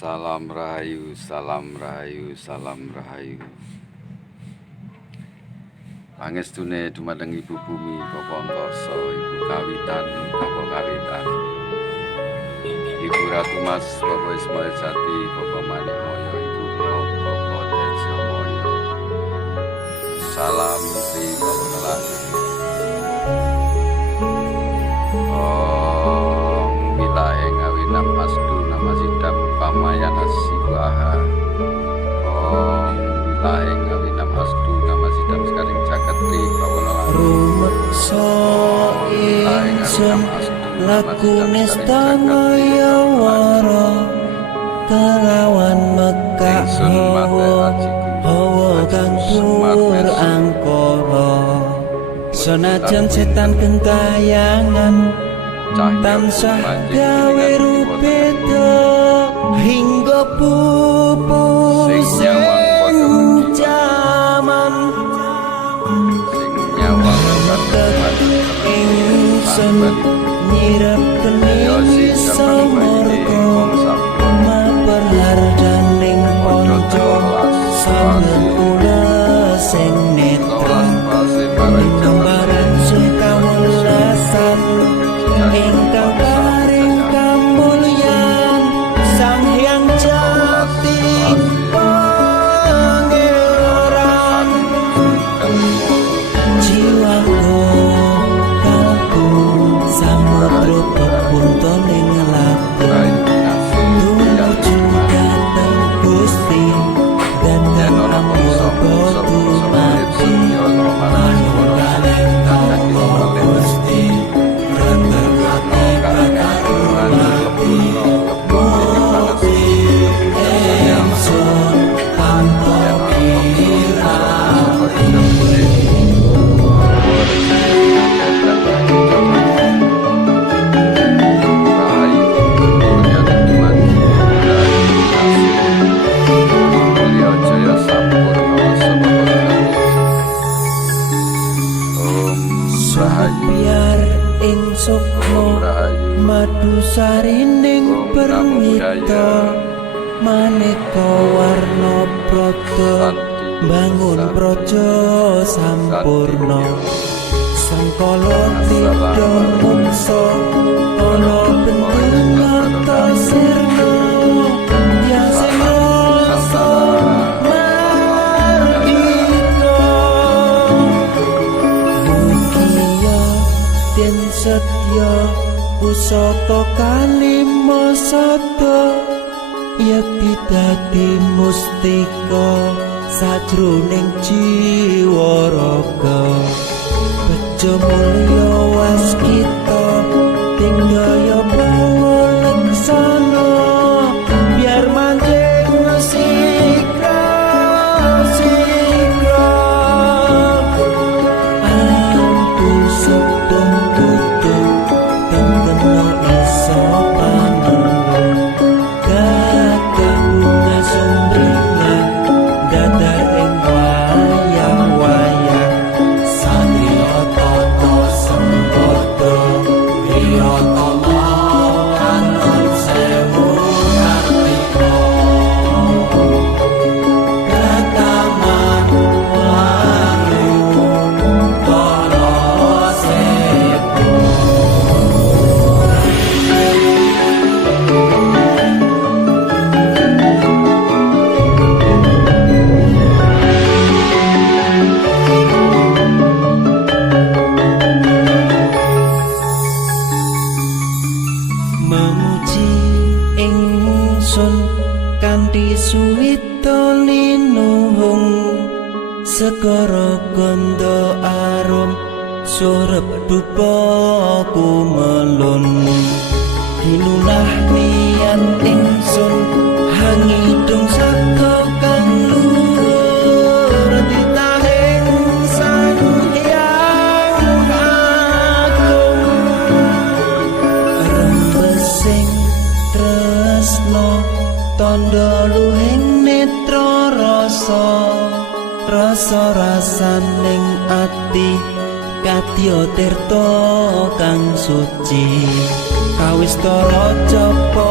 Salam Rahayu, salam Rahayu, salam Rahayu. Pangestune dumateng Ibu Bumi, Bapa Angkasa, Ibu Kawitan, Bapa Kawitan, Ibu Ratu Mas, Bapa Ismail Jati, Bapa Manik Moyo, Ibu Roh, Bapa Tejo Moyo. Salam Sri Bapa Nelasi. Om Wilahe Ngawinam Asdu Namasidam Pamayana Siwaha. Om Wilahe Ngawinam Asdu Namasidam Skaring Jagatri Bawanolani. Rumeksa ingsun lakune stanaya wara kelawan mekak hawa kang pur angkara. Senajan setan gentayangan tansah gawe rupeda hingga pupus sing jaman ingsun nyirap kening samorga maperhardaning ponco sanget kula sing netra kembaran sing kawelasan ingkang paring kamulyan Sang Hyang Jati Pangeran jiwaku kalbu samudra pepuntoning laku tumuju dhateng Gusti dhateng amurga dumati manunggaling kawula Gusti rentegake pakarumati mugi ingsun tanpa kira biar ing sukma madu sarining permita maneka warna prata bangun praja sampurna sangkala tidha mungsa ana bendunata sirna yasena setya pusaka kalima sada yekti dadi mustika sajroning jiwa raga bejo mulya waskita tinggaya pawaleksana biar manjing sikra sikra ampun sedeng kanthi suwita linuhung segara ganda arum surep dupa kumelun kinunah niat ingsun hangidung saka kang luhur titahing Sang Hyang Agung rembesing tresno tandha luhing netra rasa rasaning ati kadya tirta kang suci kawis tara japa